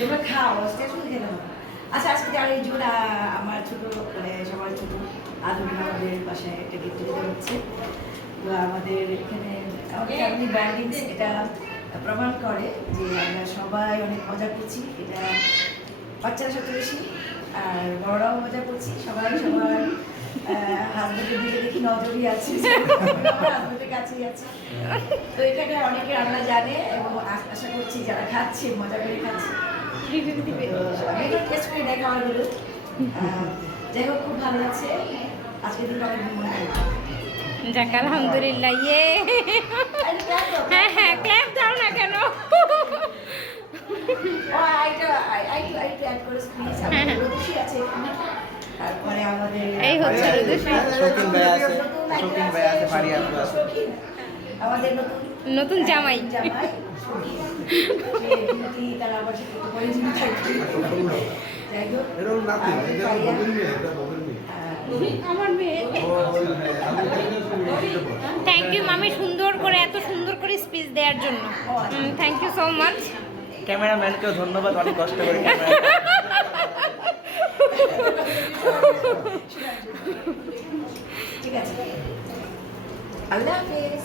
তোমরা খাও, স্টেজ শুধু খেতে হবে। আচ্ছা, আজকে যারা এই জন্য আমার ছোট মানে সবার ছোট আদুরি আমাদের বাসায় একটা গেট টুগেদার হচ্ছে। তো আমাদের এখানে আমাদের ফ্যামিলি ব্যান্ডিংস এটা প্রমাণ করে যে আমরা সবাই অনেক মজা করছি। এটা বাচ্চারা সবচেয়ে বেশি, আর বড়রাও মজা করছি। সবাই সবার হাজবেন্ডের দিকে দেখি নজরই আছে, আমার হাজবেন্ডের কাছেই আছে। তো এখানে অনেকে রান্না জানে এবং আশা করছি যারা খাচ্ছে মজা করে খাচ্ছে। আমি টেস্ট করে দেখা খাবারগুলো। যাই হোক, খুব ভালো লাগছে আজকের দিনটা অনেক মনে হয়। যাক আলহামদুলিল্লাহ। ইয়ে হ্যাঁ হ্যাঁ, ক্ল্যাপ দাও না কেন? তারপরে আমাদের এই হচ্ছে রুদুশ্রী। আমাদের নতুন জামাই। তারা আবার যাই হোক, আমার মেয়ে। থ্যাংক ইউ মামি, সুন্দর করে এত সুন্দর করে স্পিচ দেওয়ার জন্য। Thank you so much. ক্যামেরাম্যানকেও ধন্যবাদ, অনেক কষ্ট করে ঠিক আছে, আল্লাহ হাফেজ।